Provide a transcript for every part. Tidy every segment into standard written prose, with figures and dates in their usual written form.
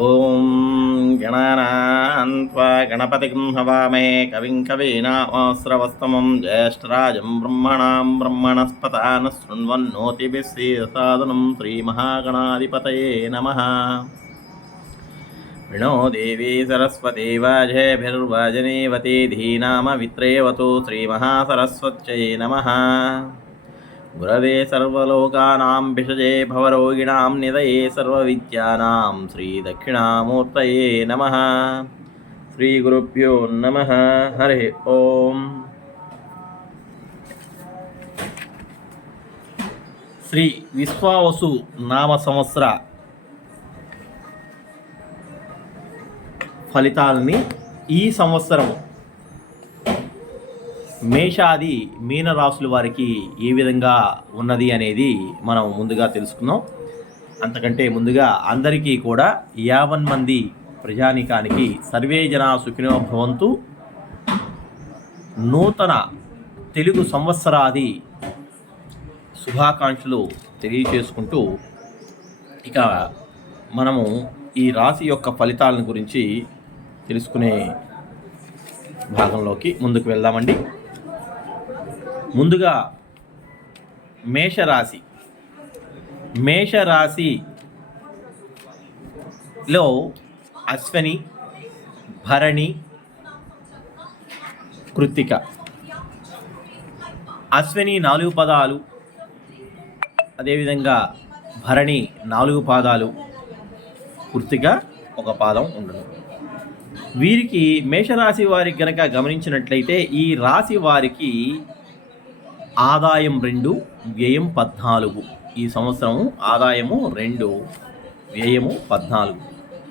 ఓం గణానాన్త్వా గణపతిం హవామే కవిం కవీనామాశ్రవస్తమం జ్యేష్ఠరాజం బ్రహ్మణాం బ్రహ్మణస్పతాన శృణ్వన్నోతిభిస్సీదసాదనం శ్రీమహాగణాధిపతయే నమః. విణో దేవీ సరస్వతీ వాజేభిర్వాజనేవతి ధీనామవిత్రేవతు శ్రీమహాసరస్వత్యై నమః. గురవే సర్వలోకానాం భిషజే భవరోగిణాం నిదయే సర్వవిద్యానాం శ్రీదక్షిణామూర్తయే నమః. శ్రీగురుభ్యో నమః. హరి ఓం. శ్రీ విశ్వావసు నామ సంవత్సర ఫలితాలని ఈ సంవత్సరం మేషాది మీనరాశుల వారికి ఏ విధంగా ఉన్నది అనేది మనం ముందుగా తెలుసుకుందాం. అంతకంటే ముందుగా అందరికీ కూడా 50 మంది ప్రజానీకానికి సర్వే జనా సుఖినో భవంతు నూతన తెలుగు సంవత్సరాది శుభాకాంక్షలు తెలియచేసుకుంటూ ఇక మనము ఈ రాశి యొక్క ఫలితాలను గురించి తెలుసుకునే భాగంలోకి ముందుకు వెళ్దామండి. ముందుగా మేషరాశిలో అశ్వని, భరణి, కృత్తిక. అశ్వని 4 పదాలు, అదేవిధంగా భరణి 4 పాదాలు, కృత్తిక 1 పాదం ఉండదు. వీరికి మేషరాశి వారికి కనుక గమనించినట్లయితే ఈ రాశి వారికి ఆదాయం 2, వ్యయం 14. ఈ సంవత్సరం ఆదాయము 2, వ్యయము 14.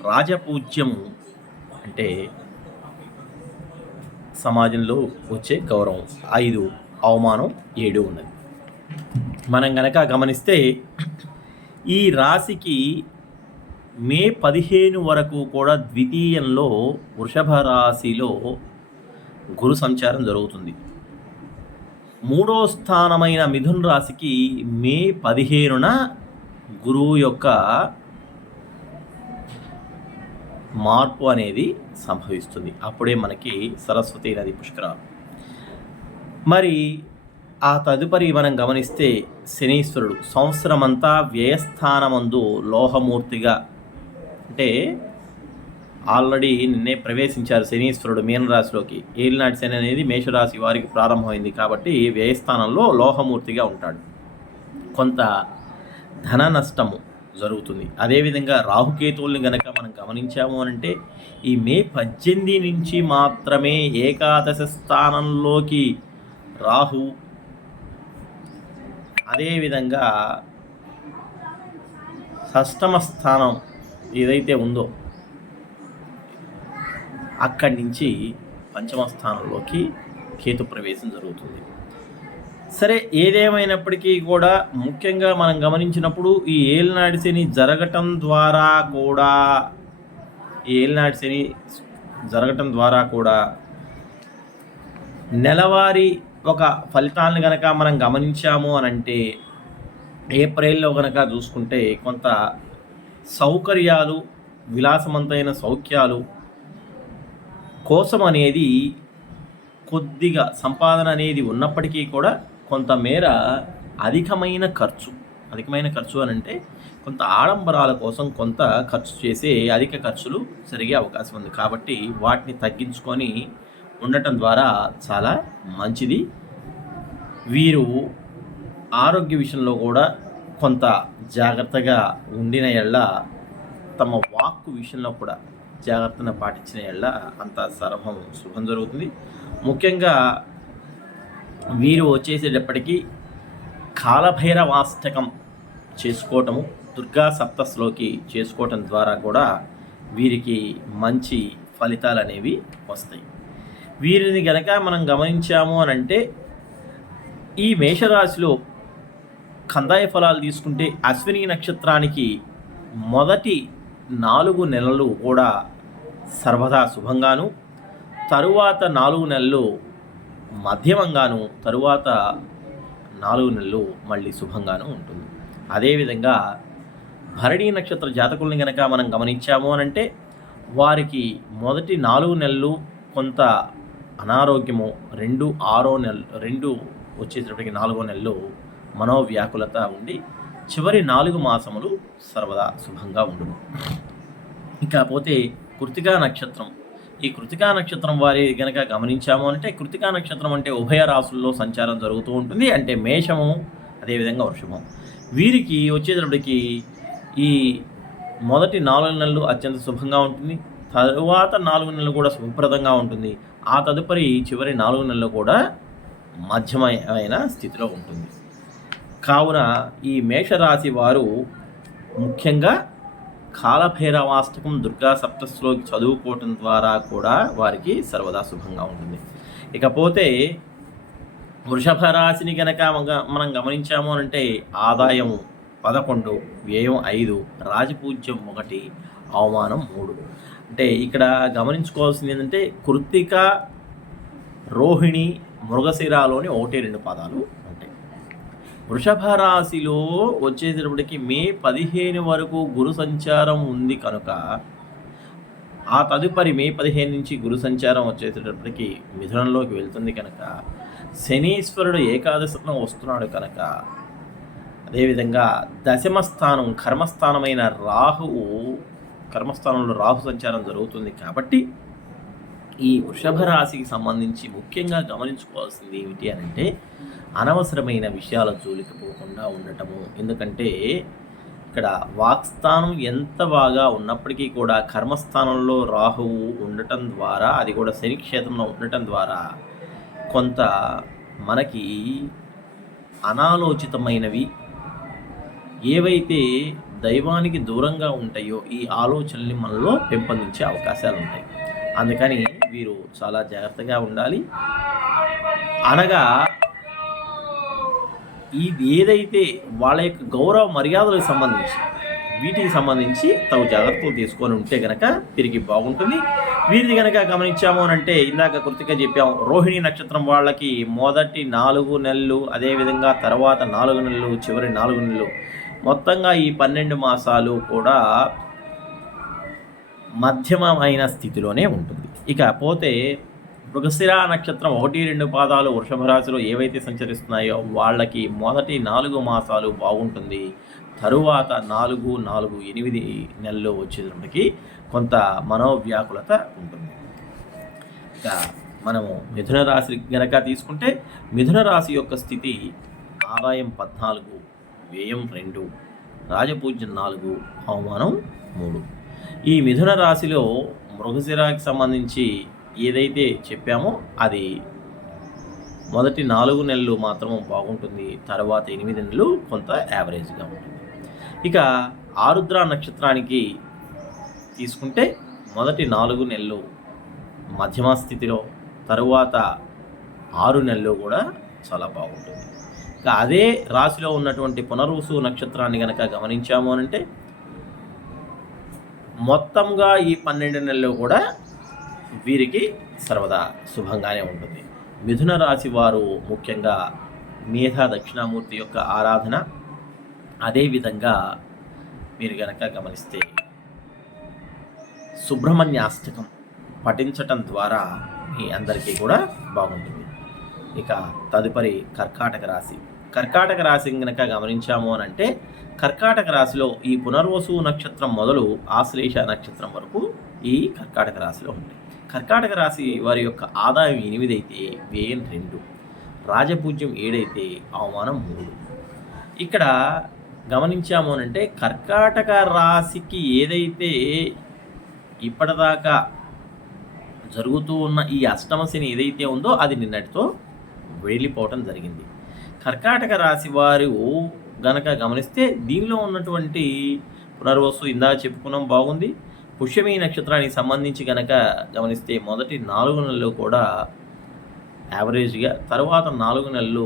రాజపూజ్యము అంటే సమాజంలో వచ్చే గౌరవం 5, అవమానం 7 ఉన్నది. మనం కనుక గమనిస్తే ఈ రాశికి మే 15 వరకు కూడా ద్వితీయంలో వృషభ రాశిలో గురు సంచారం జరుగుతుంది. 3వ స్థానమైన మిథున రాశికి మే 15న గురువు యొక్క మార్పు అనేది సంభవిస్తుంది. అప్పుడే మనకి సరస్వతి నది పుష్కరాలు. మరి ఆ తదుపరి మనం గమనిస్తే శనీశ్వరుడు సంవత్సరమంతా వ్యయస్థానమందు లోహమూర్తిగా, అంటే ఆల్రెడీ నిన్నే ప్రవేశించారు శనీశ్వరుడు మీనరాశిలోకి. ఏలినాటి శని అనేది మేషరాశి వారికి ప్రారంభమైంది కాబట్టి వ్యయస్థానంలో లోహమూర్తిగా ఉంటాడు. కొంత ధన నష్టము జరుగుతుంది. అదేవిధంగా రాహుకేతువుల్ని గనక మనం గమనించాము అనంటే ఈ మే 18 నుంచి మాత్రమే ఏకాదశ స్థానంలోకి రాహు, అదేవిధంగా షష్టమ స్థానం ఏదైతే ఉందో అక్కడి నుంచి పంచమ స్థానంలోకి కేతు ప్రవేశం జరుగుతుంది. సరే, ఏదేమైనప్పటికీ కూడా ముఖ్యంగా మనం గమనించినప్పుడు ఈ ఏలినాటి శని జరగటం ద్వారా కూడా నెలవారీ ఒక ఫలితాలను కనుక మనం గమనించాము అనంటే ఏప్రిల్లో కనుక చూసుకుంటే కొంత సౌకర్యాలు, విలాసవంతమైన సౌఖ్యాలు కోసం అనేది కొద్దిగా సంపాదన అనేది ఉన్నప్పటికీ కూడా కొంతమేర అధికమైన ఖర్చు అని అంటే కొంత ఆడంబరాల కోసం కొంత ఖర్చు చేసే అధిక ఖర్చులు జరిగే అవకాశం ఉంది. కాబట్టి వాటిని తగ్గించుకొని ఉండటం ద్వారా చాలా మంచిది. వీరు ఆరోగ్య విషయంలో కూడా కొంత జాగ్రత్తగా ఉండిన ఎళ్ళ, తమ వాక్కు విషయంలో కూడా జాగ్రత్తను పాటించిన ఎళ్ళ అంత శుభం జరుగుతుంది. ముఖ్యంగా వీరు వచ్చేసేటప్పటికీ కాలభైరవాష్టకం చేసుకోవటము, దుర్గా సప్తస్లోకి చేసుకోవటం ద్వారా కూడా వీరికి మంచి ఫలితాలు అనేవి వస్తాయి. వీరిని గనక మనం గమనించాము అనంటే ఈ మేషరాశిలో కందాయ ఫలాలు తీసుకుంటే అశ్విని నక్షత్రానికి మొదటి 4 నెలలు కూడా సర్వదా శుభంగాను, తరువాత 4 నెలలు మధ్యమంగాను, తరువాత 4 నెలలు మళ్ళీ శుభంగాను ఉంటుంది. అదేవిధంగా భరణీ నక్షత్ర జాతకుల్ని కనుక మనం గమనించాము అనంటే వారికి మొదటి 4 నెలలు కొంత అనారోగ్యము, 2 వచ్చేటప్పటికి 4వ నెలలో మనోవ్యాకులత ఉండి చివరి 4 మాసములు సర్వదా శుభంగా ఉండును. ఇకపోతే కృత్తికా నక్షత్రం, ఈ కృత్తికా నక్షత్రం వారి కనుక గమనించాము అంటే కృత్తికా నక్షత్రం అంటే ఉభయ రాసుల్లో సంచారం జరుగుతూ ఉంటుంది. అంటే మేషము అదేవిధంగా వృషభం. వీరికి వచ్చేటప్పటికి ఈ మొదటి 4 నెలలు అత్యంత శుభంగా ఉంటుంది. తరువాత 4 నెలలు కూడా శుభప్రదంగా ఉంటుంది. ఆ తదుపరి చివరి 4 నెలలు కూడా మధ్యమైన స్థితిలో ఉంటుంది. కావున ఈ మేషరాశి వారు ముఖ్యంగా కాలభైరవాష్టకం, దుర్గా సప్తశ్లోకి చదువుకోవటం ద్వారా కూడా వారికి సర్వదా శుభంగా ఉంటుంది. ఇకపోతే వృషభ రాశిని కనుక మనం గమనించాము అంటే ఆదాయం 11, వ్యయం 5, రాజపూజ్యం 1, అవమానం 3. అంటే ఇక్కడ గమనించుకోవాల్సింది ఏంటంటే కృత్తిక, రోహిణి, మృగశిరాలోని 1-2 పాదాలు ఉంటాయి. వృషభ రాశిలో వచ్చేటప్పటికి మే 15 వరకు గురు సంచారం ఉంది కనుక ఆ తదుపరి మే 15 నుంచి గురు సంచారం వచ్చేటప్పటికి మిథునంలోకి వెళ్తుంది కనుక శనీశ్వరుడు ఏకాదశిలో వస్తున్నాడు కనుక అదేవిధంగా దశమ స్థానం కర్మస్థానమైన రాహువు, కర్మస్థానంలో రాహు సంచారం జరుగుతుంది కాబట్టి ఈ వృషభ రాశికి సంబంధించి ముఖ్యంగా గమనించుకోవాల్సింది ఏమిటి అని అంటే అనవసరమైన విషయాల జోలికి పోకుండా ఉండటము. ఎందుకంటే ఇక్కడ వాక్స్థానం ఎంత బాగా ఉన్నప్పటికీ కూడా కర్మస్థానంలో రాహువు ఉండటం ద్వారా, అది కూడా శని క్షేత్రంలో ఉండటం ద్వారా కొంత మనకి అనాలోచితమైనవి ఏవైతే దైవానికి దూరంగా ఉంటాయో ఈ ఆలోచనల్ని మనలో పెంపొందించే అవకాశాలు ఉంటాయి. అందుకని వీరు చాలా జాగ్రత్తగా ఉండాలి. అనగా ఇది ఏదైతే వాళ్ళ యొక్క గౌరవ మర్యాదలకు సంబంధించి వీటికి సంబంధించి తగు జాగ్రత్తలు తీసుకొని ఉంటే కనుక తిరిగి బాగుంటుంది. వీరిది కనుక గమనించాము అంటే ఇందాక కృతిక చెప్పాము, రోహిణి నక్షత్రం వాళ్ళకి మొదటి 4 నెలలు, అదేవిధంగా తర్వాత 4 నెలలు, చివరి 4 నెలలు, మొత్తంగా ఈ 12 మాసాలు కూడా మధ్యమమైన స్థితిలోనే ఉంటుంది. ఇకపోతే మృగశిర నక్షత్రం 1-2 పాదాలు వృషభ రాశిలో ఏవైతే సంచరిస్తున్నాయో వాళ్ళకి మొదటి 4 మాసాలు బాగుంటుంది. తరువాత 4-8 నెలలు వచ్చేటప్పటికి కొంత మనోవ్యాకులత ఉంటుంది. ఇక మనము మిథున రాశి గనక తీసుకుంటే మిథున రాశి యొక్క స్థితి ఆదాయం 14, వ్యయం 2, రాజపూజ్యం 4, అవమానం 3. ఈ మిథున రాశిలో మృగశిరాకి సంబంధించి ఏదైతే చెప్పామో అది మొదటి 4 నెలలు మాత్రం బాగుంటుంది. తర్వాత 8 నెలలు కొంత యావరేజ్గా ఉంటుంది. ఇక ఆరుద్ర నక్షత్రానికి తీసుకుంటే మొదటి 4 నెలలు మధ్యమ స్థితిలో, తరువాత 6 నెలలు కూడా చాలా బాగుంటుంది. ఇక అదే రాశిలో ఉన్నటువంటి పునర్వసు నక్షత్రాన్ని కనుక గమనించాము అనంటే మొత్తంగా ఈ 12 నెలలు కూడా వీరికి సర్వదా శుభంగానే ఉంటుంది. మిథున రాశి వారు ముఖ్యంగా మేధా దక్షిణామూర్తి యొక్క ఆరాధన, అదేవిధంగా మీరు కనుక గమనిస్తే సుబ్రహ్మణ్యాష్టకం పఠించటం ద్వారా మీ అందరికీ కూడా బాగుంటుంది. ఇక తదుపరి కర్కాటక రాశి. కర్కాటక రాశి కనుక గమనించాము అని అంటే కర్కాటక రాశిలో ఈ పునర్వసు నక్షత్రం మొదలు ఆశ్లేష నక్షత్రం వరకు ఈ కర్కాటక రాశిలో ఉంది. కర్కాటక రాశి వారి యొక్క ఆదాయం 8 అయితే, వ్యయం 2, రాజపూజ్యం 7 అయితే, అవమానం 3. ఇక్కడ గమనించాము అనంటే కర్కాటక రాశికి ఏదైతే ఇప్పటిదాకా జరుగుతూ ఉన్న ఈ అష్టమ శని ఏదైతే ఉందో అది నిన్నటితో వెళ్ళిపోవటం జరిగింది. కర్కాటక రాశి వారు గనక గమనిస్తే దీనిలో ఉన్నటువంటి పునర్వసు ఇందాక చెప్పుకున్నాం బాగుంది. పుష్యమి నక్షత్రానికి సంబంధించి కనుక గమనిస్తే మొదటి 4 నెలలు కూడా యావరేజ్గా, తర్వాత 4 నెలలు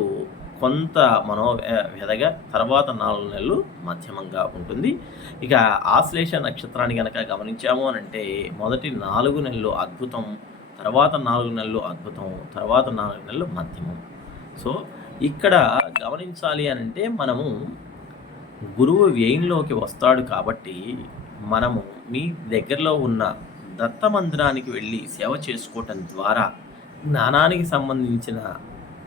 కొంత మనోవ్యధగా, తర్వాత 4 నెలలు మధ్యమంగా ఉంటుంది. ఇక ఆశ్లేష నక్షత్రాన్ని కనుక గమనించాము అని అంటే మొదటి 4 నెలలు అద్భుతం, తర్వాత 4 నెలలు అద్భుతం, తర్వాత 4 నెలలు మధ్యమం. సో ఇక్కడ గమనించాలి అని అంటే మనము గురువు వ్యయంలోకి వస్తాడు కాబట్టి మనము మీ దగ్గరలో ఉన్న దత్త మందిరానికి వెళ్ళి సేవ చేసుకోవటం ద్వారా జ్ఞానానికి సంబంధించిన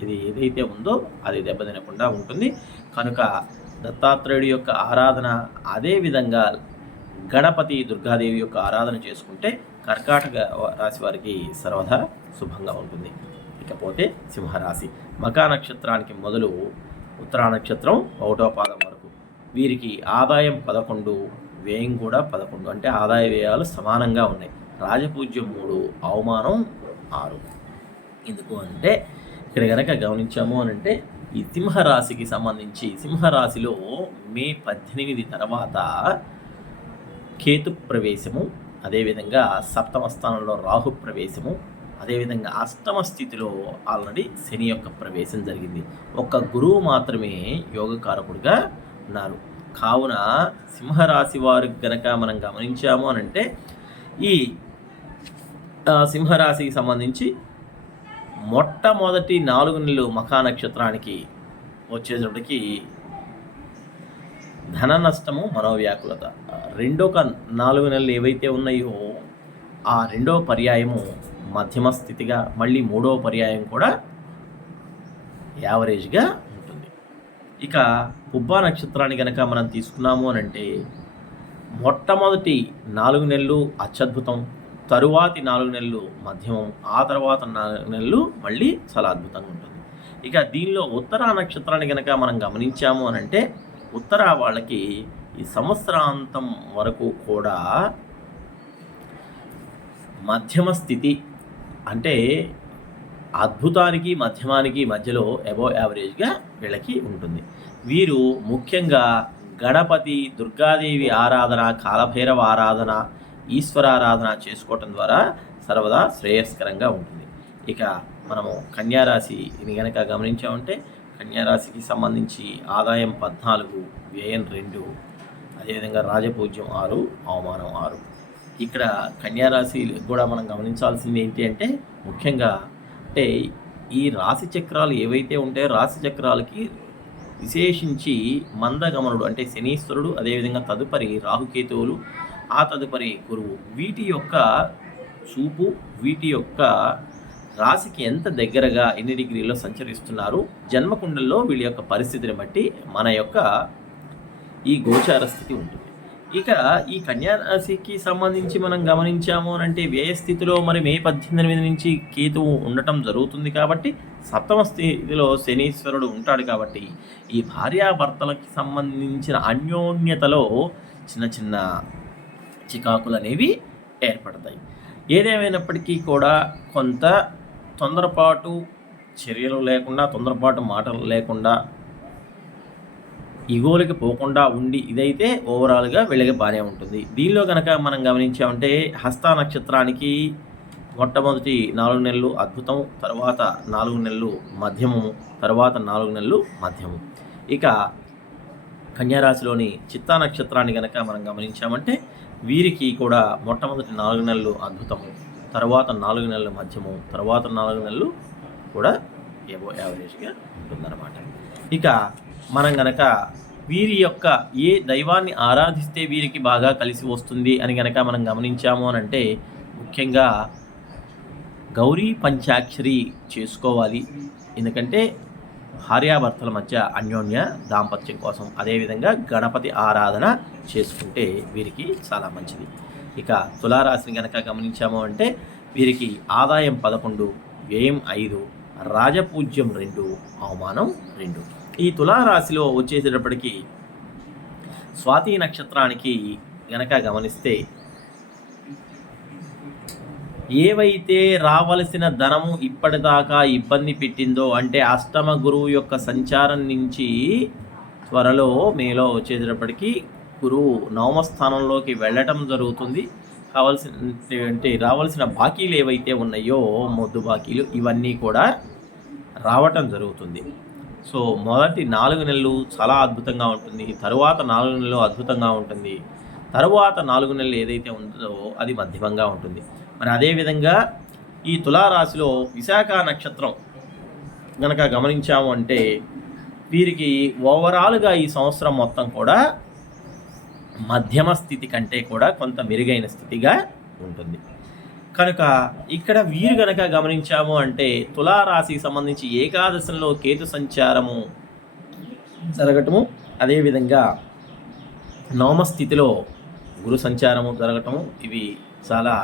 ఇది ఏదైతే ఉందో అది దెబ్బతినకుండా ఉంటుంది. కనుక దత్తాత్రేయుడి యొక్క ఆరాధన, అదేవిధంగా గణపతి దుర్గాదేవి యొక్క ఆరాధన చేసుకుంటే కర్కాటక రాశి వారికి సర్వదా శుభంగా ఉంటుంది. ఇకపోతే సింహరాశి, మకా నక్షత్రానికి మొదలు ఉత్తరా నక్షత్రం 1వ పాదం వరకు వీరికి ఆదాయం 11, వ్యయం కూడా 11, అంటే ఆదాయ వ్యయాలు సమానంగా ఉన్నాయి. రాజపూజ్యం 3, అవమానం 6. ఎందుకు అంటే ఇక్కడ కనుక గమనించాము అని అంటే ఈ సింహరాశికి సంబంధించి సింహరాశిలో మే 18 తర్వాత కేతు ప్రవేశము, అదేవిధంగా 7వ స్థానంలో రాహు ప్రవేశము, అదేవిధంగా 8వ స్థితిలో ఆల్రెడీ శని యొక్క ప్రవేశం జరిగింది. ఒక్క గురువు మాత్రమే యోగకారకుడిగా ఉన్నారు. కావున సింహరాశి వారికి గనక మనం గమనించాము అని అంటే ఈ సింహరాశికి సంబంధించి మొట్టమొదటి 4 నెలలు మఖా నక్షత్రానికి వచ్చేటప్పటికి ధన నష్టము, మనోవ్యాకులత. రెండో 4 నెలలు ఏవైతే ఉన్నాయో ఆ రెండవ పర్యాయము మధ్యమ స్థితిగా, మళ్ళీ 3వ పర్యాయం కూడా యావరేజ్గా ఉంటుంది. ఇక పుబ్బా నక్షత్రాన్ని కనుక మనం తీసుకున్నాము అని అంటే మొట్టమొదటి 4 నెలలు అత్యద్భుతం, తరువాతి 4 నెలలు మధ్యమం, ఆ తర్వాత 4 నెలలు మళ్ళీ చాలా అద్భుతంగా ఉంటుంది. ఇక దీనిలో ఉత్తరా నక్షత్రాన్ని కనుక మనం గమనించాము అని అంటే ఉత్తరా వాళ్ళకి ఈ సంవత్సరాంతం వరకు కూడా మధ్యమ స్థితి, అంటే అద్భుతానికి మధ్యమానికి మధ్యలో అబోవ్ యావరేజ్గా వీళ్ళకి ఉంటుంది. వీరు ముఖ్యంగా గణపతి, దుర్గాదేవి ఆరాధన, కాలభైరవ ఆరాధన, ఈశ్వరారాధన చేసుకోవటం ద్వారా సర్వదా శ్రేయస్కరంగా ఉంటుంది. ఇక మనము కన్యారాశిని కనుక గమనించామంటే కన్యారాశికి సంబంధించి ఆదాయం 14, వ్యయం 2, అదేవిధంగా రాజపూజ్యం 6, అవమానం 6. ఇక్కడ కన్యారాశి కూడా మనం గమనించాల్సింది ఏంటి అంటే ముఖ్యంగా అంటే ఈ రాశి చక్రాలు ఏవైతే ఉంటాయో రాశి చక్రాలకి విశేషించి మందగమనుడు అంటే శనీశ్వరుడు, అదేవిధంగా తదుపరి రాహుకేతువులు, ఆ తదుపరి గురువు, వీటి యొక్క చూపు, వీటి యొక్క రాశికి ఎంత దగ్గరగా ఎన్ని డిగ్రీల్లో సంచరిస్తున్నారు, జన్మకుండల్లో వీళ్ళ యొక్క పరిస్థితిని బట్టి మన యొక్క ఈ గోచార స్థితి ఉంటుంది. ఇక ఈ కన్యారాశికి సంబంధించి మనం గమనించాము అంటే వ్యయ స్థితిలో మరి మే 18 నుంచి కేతువు ఉండటం జరుగుతుంది కాబట్టి 7వ స్థితిలో శనీశ్వరుడు ఉంటాడు కాబట్టి ఈ భార్యాభర్తలకి సంబంధించిన అన్యోన్యతలో చిన్న చిన్న చికాకులు అనేవి ఏర్పడతాయి. ఏదేమైనప్పటికీ కూడా కొంత తొందరపాటు చర్యలు లేకుండా, తొందరపాటు మాటలు లేకుండా, ఇగోలకి పోకుండా ఉండి ఇదైతే ఓవరాల్గా వీళ్ళకి బాగానే ఉంటుంది. దీనిలో కనుక మనం గమనించామంటే హస్త నక్షత్రానికి మొట్టమొదటి 4 నెలలు అద్భుతం, తర్వాత 4 నెలలు మధ్యమము, తర్వాత 4 నెలలు మధ్యము. ఇక కన్యారాశిలోని చిత్తా నక్షత్రాన్ని కనుక మనం గమనించామంటే వీరికి కూడా మొట్టమొదటి 4 నెలలు అద్భుతము, తర్వాత 4 నెలలు మధ్యము, తర్వాత 4 నెలలు కూడా ఏవో యావరేజ్గా ఉంటుందన్నమాట. ఇక మనం గనక వీరి యొక్క ఏ దైవాన్ని ఆరాధిస్తే వీరికి బాగా కలిసి వస్తుంది అని గనక మనం గమనించాము అని అంటే ముఖ్యంగా గౌరీ పంచాక్షరి చేసుకోవాలి. ఎందుకంటే భార్యాభర్తల మధ్య అన్యోన్య దాంపత్యం కోసం. అదేవిధంగా గణపతి ఆరాధన చేసుకుంటే వీరికి చాలా మంచిది. ఇక తులారాశిని కనుక గమనించాము అంటే వీరికి ఆదాయం 11, వ్యయం 5, రాజపూజ్యం 2, అవమానం 2. ఈ తులారాశిలో వచ్చేసేటప్పటికి స్వాతి నక్షత్రానికి గనక గమనిస్తే ఏవైతే రావలసిన ధనము ఇప్పటిదాకా ఇబ్బంది పెట్టిందో, అంటే అష్టమ గురువు యొక్క సంచారం నుంచి త్వరలో మేలో వచ్చేటప్పటికి గురువు 9వ స్థానంలోకి వెళ్ళటం జరుగుతుంది. అంటే రావాల్సిన బాకీలు ఏవైతే ఉన్నాయో, మొద్దు బాకీలు, ఇవన్నీ కూడా రావటం జరుగుతుంది. సో మొదటి 4 నెలలు చాలా అద్భుతంగా ఉంటుంది, తరువాత 4 నెలలు అద్భుతంగా ఉంటుంది, తరువాత 4 నెలలు ఏదైతే ఉందో అది మధ్యమంగా ఉంటుంది. మరి అదేవిధంగా ఈ తులారాశిలో విశాఖ నక్షత్రం గనక గమనించాము అంటే వీరికి ఓవరాల్గా ఈ సంవత్సరం మొత్తం కూడా మధ్యమ స్థితి కంటే కూడా కొంత మెరుగైన స్థితిగా ఉంటుంది. కనుక ఇక్కడ వీరు గనక గమనించాము అంటే తులారాశికి సంబంధించి ఏకాదశంలో కేతు సంచారము జరగటము, అదేవిధంగా నవమ స్థితిలో గురు సంచారము జరగటము, ఇవి చాలా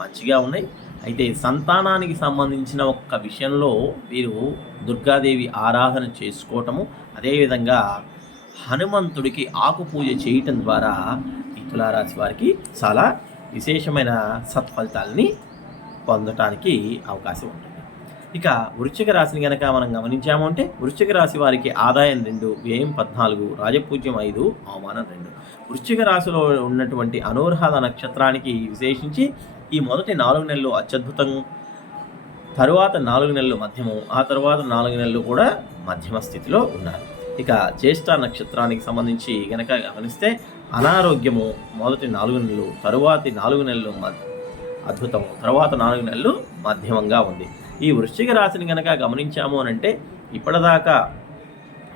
మంచిగా ఉన్నాయి. అయితే సంతానానికి సంబంధించిన ఒక్క విషయంలో వీరు దుర్గాదేవి ఆరాధన చేసుకోవటము, అదేవిధంగా హనుమంతుడికి ఆకు పూజ చేయటం ద్వారా ఈ తులారాశి వారికి చాలా విశేషమైన సత్ఫలితాలని పొందటానికి అవకాశం ఉంటుంది. ఇక వృశ్చిక రాశిని కనుక మనం గమనించాము అంటే వృశ్చిక రాశి వారికి ఆదాయం 2, వ్యయం 14, రాజపూజ్యం 5, అవమానం 2. వృశ్చిక రాశిలో ఉన్నటువంటి అనురాధ నక్షత్రానికి విశేషించి ఈ మొదటి 4 నెలలు అత్యద్భుతం, తరువాత 4 నెలలు మధ్యము, ఆ తర్వాత 4 నెలలు కూడా మధ్యమ స్థితిలో ఉన్నారు. ఇక జ్యేష్ఠ నక్షత్రానికి సంబంధించి గనక గమనిస్తే అనారోగ్యము మొదటి 4 నెలలు, తరువాతి 4 నెలలు అద్భుతము, తర్వాత 4 నెలలు మధ్యమంగా ఉంది. ఈ వృశ్చిక రాశిని కనుక గమనించాము అని అంటే ఇప్పటిదాకా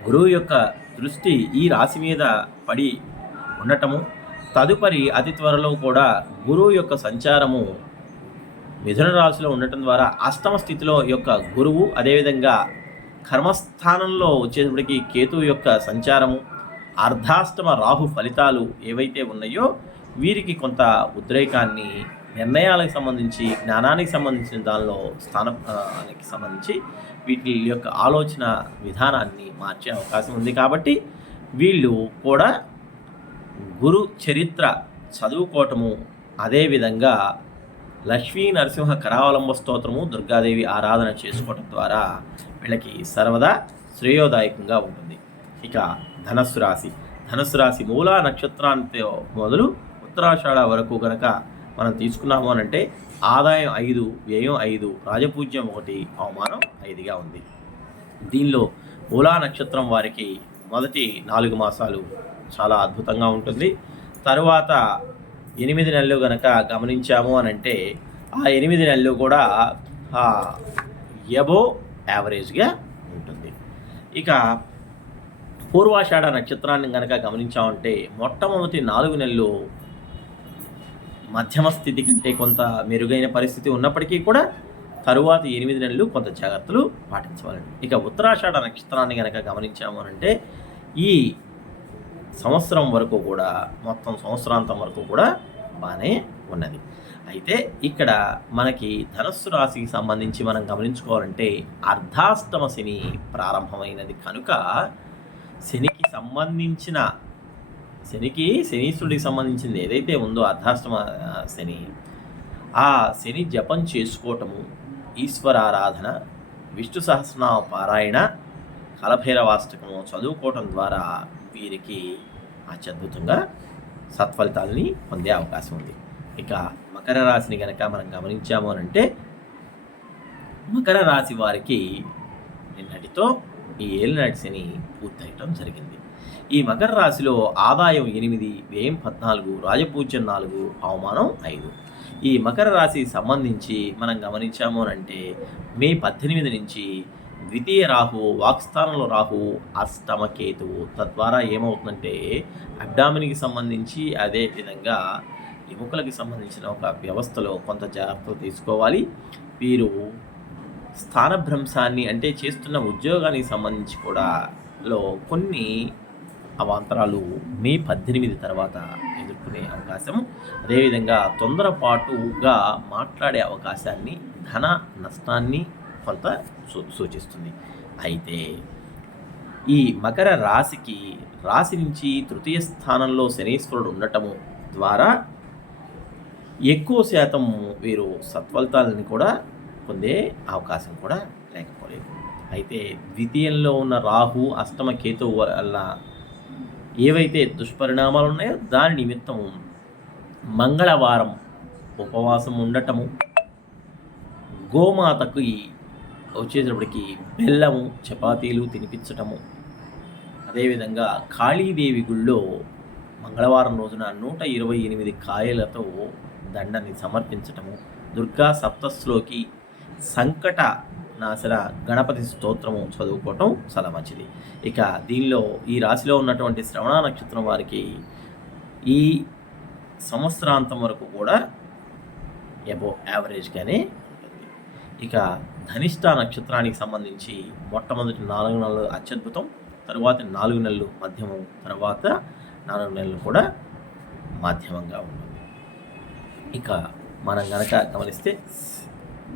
గురువు యొక్క దృష్టి ఈ రాశి మీద పడి ఉండటము, తదుపరి అతి త్వరలో కూడా గురువు యొక్క సంచారము మిథున రాశిలో ఉండటం ద్వారా అష్టమ స్థితిలో యొక్క గురువు, అదేవిధంగా కర్మస్థానంలో వచ్చేటప్పటికి కేతువు యొక్క సంచారము, అర్ధాష్టమ రాహు ఫలితాలు ఏవైతే ఉన్నాయో వీరికి కొంత ఉద్రేకాన్ని, నిర్ణయాలకు సంబంధించి, జ్ఞానానికి సంబంధించిన దానిలో స్థానానికి సంబంధించి వీటి యొక్క ఆలోచన విధానాన్ని మార్చే అవకాశం ఉంది. కాబట్టి వీళ్ళు కూడా గురు చరిత్ర చదువుకోవటము, అదేవిధంగా లక్ష్మీ నరసింహ కరావలంబ స్తోత్రము, దుర్గాదేవి ఆరాధన చేసుకోవటం ద్వారా వీళ్ళకి సర్వదా శ్రేయోదాయకంగా ఉంటుంది. ఇక ధనస్సు రాశి. ధనస్సు రాశి మూలా నక్షత్రాంతో మొదలు ఉత్తరాషాఢ వరకు కనుక మనం తీసుకున్నాము అని అంటే ఆదాయం 5, వ్యయం 5, రాజపూజ్యం 1, అవమానం 5గా ఉంది. దీనిలో మూలా నక్షత్రం వారికి మొదటి 4 మాసాలు చాలా అద్భుతంగా ఉంటుంది. తరువాత 8 నెలలు కనుక గమనించాము అని అంటే ఆ 8 నెలలు కూడా ఎబో యావరేజ్గా ఉంటుంది. ఇక పూర్వాషాఢ నక్షత్రాన్ని కనుక గమనించామంటే మొట్టమొదటి 4 నెలలు మధ్యమ స్థితి కంటే కొంత మెరుగైన పరిస్థితి ఉన్నప్పటికీ కూడా తరువాత 8 నెలలు కొంత జాగ్రత్తలు పాటించవాలండి. ఇక ఉత్తరాషాఢ నక్షత్రాన్ని కనుక గమనించాము అంటే ఈ సంవత్సరం వరకు కూడా, మొత్తం సంవత్సరాంతం వరకు కూడా బాగానే ఉన్నది. అయితే ఇక్కడ మనకి ధనస్సు రాశికి సంబంధించి మనం గమనించుకోవాలంటే అర్ధాష్టమ శని ప్రారంభమైనది కనుక శనీశ్వరుడికి సంబంధించింది ఏదైతే ఉందో అర్ధాష్టమ శని, ఆ శని జపం చేసుకోవటము, ఈశ్వరారాధన, విష్ణు సహస్రనామ పారాయణ, కలభైరవాష్టకము చదువుకోవటం ద్వారా వీరికి అత్యద్భుతంగా సత్ఫలితాలని పొందే అవకాశం ఉంది. ఇక మకర రాశిని కనుక మనం గమనించాము అని అంటే మకర రాశి వారికి నిన్నటితో ఈ ఏలినాటి శని పూర్తయటం జరిగింది. ఈ మకర రాశిలో ఆదాయం 8, వ్యయం 14, రాజపూజ్యం 4, అవమానం 5. ఈ మకర రాశికి సంబంధించి మనం గమనించాము అని అంటే మే 18 నుంచి ద్వితీయ రాహువు, వాక్స్థానంలో రాహువు, అష్టమ కేతువు, తద్వారా ఏమవుతుందంటే అబ్డామిన్కి సంబంధించి, అదేవిధంగా ఎముకలకి సంబంధించిన ఒక వ్యవస్థలో కొంత జాగ్రత్తలు తీసుకోవాలి. వీరు స్థానభ్రంశాన్ని అంటే చేస్తున్న ఉద్యోగానికి సంబంధించి కూడా కొన్ని అవాంతరాలు మే 18 తర్వాత ఎదుర్కొనే అవకాశం, అదేవిధంగా తొందరపాటుగా మాట్లాడే అవకాశాన్ని, ధన నష్టాన్ని కొంత సూచిస్తుంది. అయితే ఈ మకర రాశి నుంచి తృతీయ స్థానంలో శనీశ్వరుడు ఉండటము ద్వారా ఎక్కువ శాతం వీరు సత్ఫలితాలని కూడా పొందే అవకాశం కూడా లేకపోలేదు. అయితే ద్వితీయంలో ఉన్న రాహు, అష్టమ కేతువు వల్ల ఏవైతే దుష్పరిణామాలు ఉన్నాయో దాని నిమిత్తం మంగళవారం ఉపవాసం ఉండటము, గోమాతకు వచ్చేటప్పటికి బెల్లము, చపాతీలు తినిపించటము, అదేవిధంగా కాళీదేవి గుళ్ళో మంగళవారం రోజున 128 కాయలతో దండని సమర్పించటము, దుర్గా సప్తశ్లోకి, సంకట నాశన గణపతి స్తోత్రము చదువుకోవటం చాలా మంచిది. ఇక దీనిలో ఈ రాశిలో ఉన్నటువంటి శ్రవణ నక్షత్రం వారికి ఈ సంవత్సరాంతం వరకు కూడా అబోవ్ యావరేజ్గానే ఉంటుంది. ఇక ధనిష్ట నక్షత్రానికి సంబంధించి మొట్టమొదటి 4 నెలలు అత్యద్భుతం, తర్వాత 4 నెలలు మధ్యమం, తర్వాత 4 నెలలు కూడా మాధ్యమంగా ఉంటుంది. ఇక మనం గనక గమనిస్తే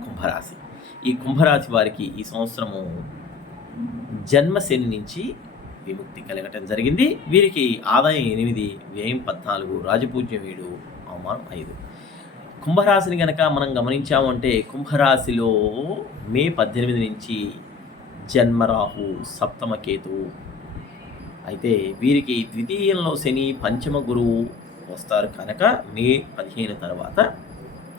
కుంభరాశి, ఈ కుంభరాశి వారికి ఈ సంవత్సరము జన్మశని నుంచి విముక్తి కలగటం జరిగింది. వీరికి ఆదాయం 8, వ్యయం 14, రాజపూజ్యం 7, అవమానం 5. కుంభరాశిని కనుక మనం గమనించామంటే కుంభరాశిలో మే 18 నుంచి జన్మరాహు, సప్తమ కేతువు. అయితే వీరికి ద్వితీయంలో శని, పంచమ గురువు వస్తారు కనుక మే 15 తర్వాత.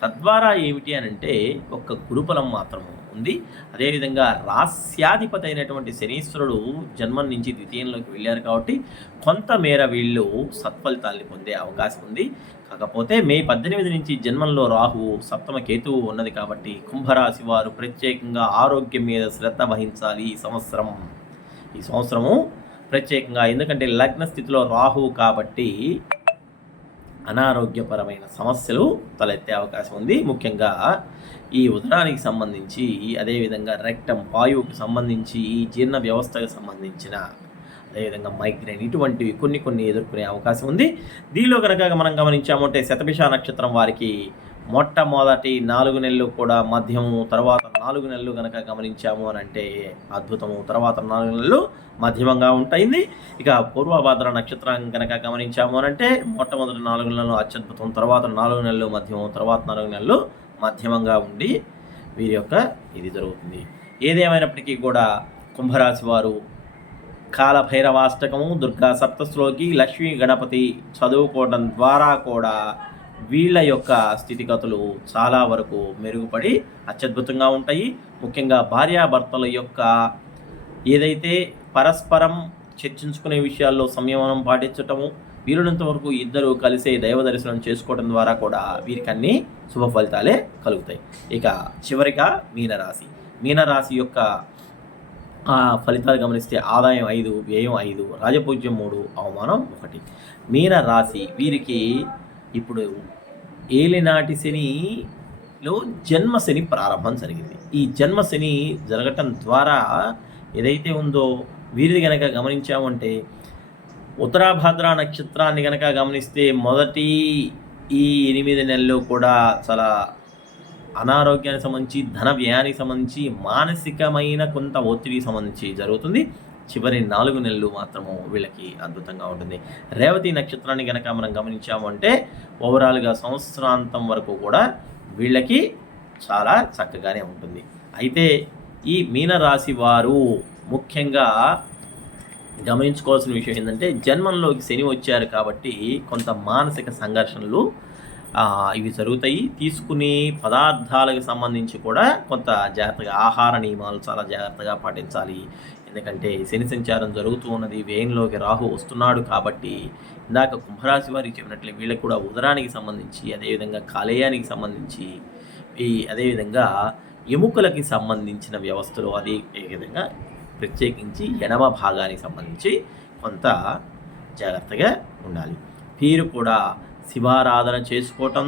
తద్వారా ఏమిటి అని అంటే ఒక్క గురుఫలం మాత్రం ఉంది. అదేవిధంగా రాస్యాధిపతి అయినటువంటి శనీశ్వరుడు జన్మం నుంచి ద్వితీయంలోకి వెళ్ళారు కాబట్టి కొంతమేర వీళ్ళు సత్ఫలితాల్ని పొందే అవకాశం ఉంది. కాకపోతే మే 18 నుంచి జన్మంలో రాహువు, సప్తమ కేతువు ఉన్నది కాబట్టి కుంభరాశి వారు ప్రత్యేకంగా ఆరోగ్యం మీద శ్రద్ధ వహించాలి ఈ సంవత్సరము ప్రత్యేకంగా. ఎందుకంటే లగ్న స్థితిలో రాహువు కాబట్టి అనారోగ్యపరమైన సమస్యలు తలెత్తే అవకాశం ఉంది. ముఖ్యంగా ఈ ఉదరానికి సంబంధించి, అదేవిధంగా రెక్టం వాయువుకి సంబంధించి, జీర్ణ వ్యవస్థకు సంబంధించిన, అదేవిధంగా మైగ్రేన్, ఇటువంటివి కొన్ని ఎదుర్కొనే అవకాశం ఉంది. దీనిలో కనుక మనం గమనించామంటే శతభిష నక్షత్రం వారికి మొట్టమొదటి 4 నెలలు కూడా మధ్యము, తర్వాత 4 నెలలు కనుక గమనించాము అని అంటే అద్భుతము, తర్వాత 4 నెలలు మధ్యమంగా ఉంటుంది. ఇక పూర్వభాద్ర నక్షత్రం కనుక గమనించాము అని అంటే మొట్టమొదటి 4 నెలలు అత్యద్భుతం, తర్వాత 4 నెలలు మధ్యమం, తర్వాత 4 నెలలు మధ్యమంగా ఉండి వీరి యొక్క ఇది జరుగుతుంది. ఏదేమైనప్పటికీ కూడా కుంభరాశి వారు కాలభైరవాష్టకము, దుర్గా సప్తశ్లోకి, లక్ష్మీ గణపతి చదువుకోవడం ద్వారా కూడా వీళ్ళ యొక్క స్థితిగతులు చాలా వరకు మెరుగుపడి అత్యద్భుతంగా ఉంటాయి. ముఖ్యంగా భార్యాభర్తల యొక్క ఏదైతే పరస్పరం చర్చించుకునే విషయాల్లో సంయమనం పాటించటము, వీలునంత వరకు ఇద్దరు కలిసే దైవ దర్శనం చేసుకోవడం ద్వారా కూడా వీరికి అన్ని శుభ ఫలితాలే కలుగుతాయి. ఇక చివరిగా మీనరాశి యొక్క ఫలితాలు గమనిస్తే ఆదాయం 5, వ్యయం 5, రాజపూజ్యం 3, అవమానం 1. మీనరాశి వీరికి ఇప్పుడు ఏలినాటి శనిలో జన్మశని ప్రారంభం జరిగింది. ఈ జన్మశని జరగటం ద్వారా ఏదైతే ఉందో వీరిది కనుక గమనించామంటే ఉత్తరాభాద్ర నక్షత్రాన్ని కనుక గమనిస్తే మొదటి ఈ 8 నెలలు కూడా చాలా అనారోగ్యానికి సంబంధించి, ధన వ్యయానికి సంబంధించి, మానసికమైన కొంత ఒత్తిడికి సంబంధించి జరుగుతుంది. చివరి 4 నెలలు మాత్రము వీళ్ళకి అద్భుతంగా ఉంటుంది. రేవతి నక్షత్రాన్ని కనుక మనం గమనించాము అంటే ఓవరాల్గా సంవత్సరాంతం వరకు కూడా వీళ్ళకి చాలా చక్కగానే ఉంటుంది. అయితే ఈ మీనరాశి వారు ముఖ్యంగా గమనించుకోవాల్సిన విషయం ఏంటంటే జన్మంలోకి శని వచ్చారు కాబట్టి కొంత మానసిక సంఘర్షణలు ఇవి జరుగుతాయి. తీసుకునే పదార్థాలకు సంబంధించి కూడా కొంత జాగ్రత్తగా, ఆహార నియమాలు చాలా జాగ్రత్తగా పాటించాలి. ఎందుకంటే శని సంచారం జరుగుతూ ఉన్నది, వ్యయంలోకి రాహు వస్తున్నాడు కాబట్టి ఇందాక కుంభరాశి వారికి చెప్పినట్లే వీళ్ళకి కూడా ఉదరానికి సంబంధించి, అదేవిధంగా కాలేయానికి సంబంధించి, అదేవిధంగా ఎముకలకి సంబంధించిన వ్యవస్థలు, అదే విధంగా ప్రత్యేకించి ఎడమ భాగానికి సంబంధించి కొంత జాగ్రత్తగా ఉండాలి. వీరు కూడా శివారాధన చేసుకోవటం,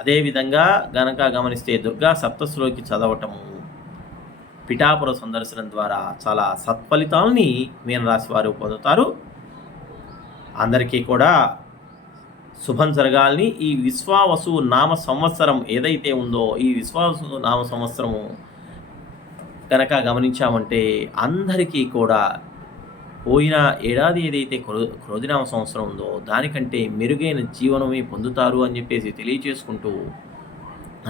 అదేవిధంగా గనక గమనిస్తే దుర్గా సప్తశ్లోకి చదవటము, పిఠాపుర సందర్శనం ద్వారా చాలా సత్ఫలితాలని మీనరాశి వారు పొందుతారు. అందరికీ కూడా శుభం జరగాలని ఈ విశ్వావసు నామ సంవత్సరం ఏదైతే ఉందో ఈ విశ్వావసు నామ సంవత్సరము కనుక గమనించామంటే అందరికీ కూడా పోయిన ఏడాది ఏదైతే క్రోధినామ సంవత్సరం ఉందో దానికంటే మెరుగైన జీవనమే పొందుతారు అని చెప్పేసి తెలియచేసుకుంటూ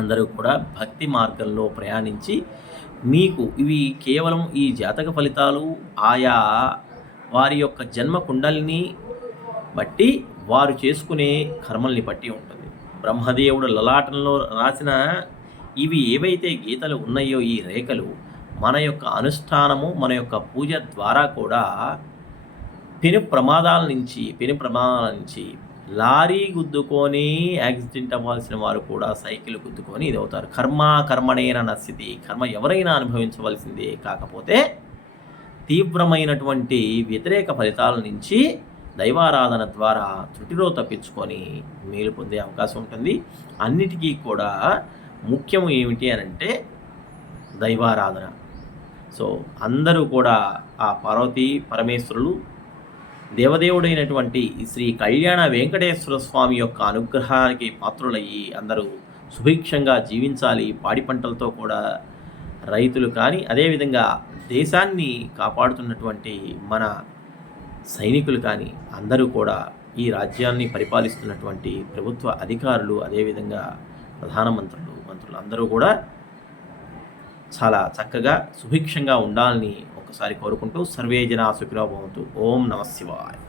అందరూ కూడా భక్తి మార్గంలో ప్రయాణించి మీకు ఇవి కేవలం ఈ జాతక ఫలితాలు ఆయా వారి యొక్క జన్మ కుండలిని బట్టి వారు చేసుకునే కర్మల్ని బట్టి ఉంటుంది. బ్రహ్మదేవుడు లలాటంలో రాసిన ఇవి ఏవైతే గీతలు ఉన్నాయో ఈ రేఖలు మన యొక్క అనుష్ఠానము, మన యొక్క పూజ ద్వారా కూడా పెను ప్రమాదాల నుంచి లారీ గుద్దుకొని యాక్సిడెంట్ అవ్వాల్సిన వారు కూడా సైకిల్ గుద్దుకొని ఇది అవుతారు. కర్మ కర్మణేన నశ్యతి. కర్మ ఎవరైనా అనుభవించవలసిందే. కాకపోతే తీవ్రమైనటువంటి వ్యతిరేక ఫలితాల నుంచి దైవారాధన ద్వారా త్రుటిలో తప్పించుకొని మేలు పొందే అవకాశం ఉంటుంది. అన్నిటికీ కూడా ముఖ్యం ఏమిటి అని అంటే దైవారాధన. సో అందరూ కూడా ఆ పార్వతీ పరమేశ్వరులు దేవదేవుడైనటువంటి శ్రీ కళ్యాణ వెంకటేశ్వర స్వామి యొక్క అనుగ్రహానికి పాత్రులయ్యి అందరూ సుభిక్షంగా జీవించాలి. పాడి పంటలతో కూడా రైతులు కానీ, అదేవిధంగా దేశాన్ని కాపాడుతున్నటువంటి మన సైనికులు కానీ అందరూ కూడా, ఈ రాజ్యాన్ని పరిపాలిస్తున్నటువంటి ప్రభుత్వ అధికారులు, అదేవిధంగా ప్రధానమంత్రులు, మంత్రులు అందరూ కూడా చాలా చక్కగా సుభిక్షంగా ఉండాలని ఒకసారి కోరుకుంటూ సర్వే జనా సుఖినో భవంతు. ఓం నమః శివాయ.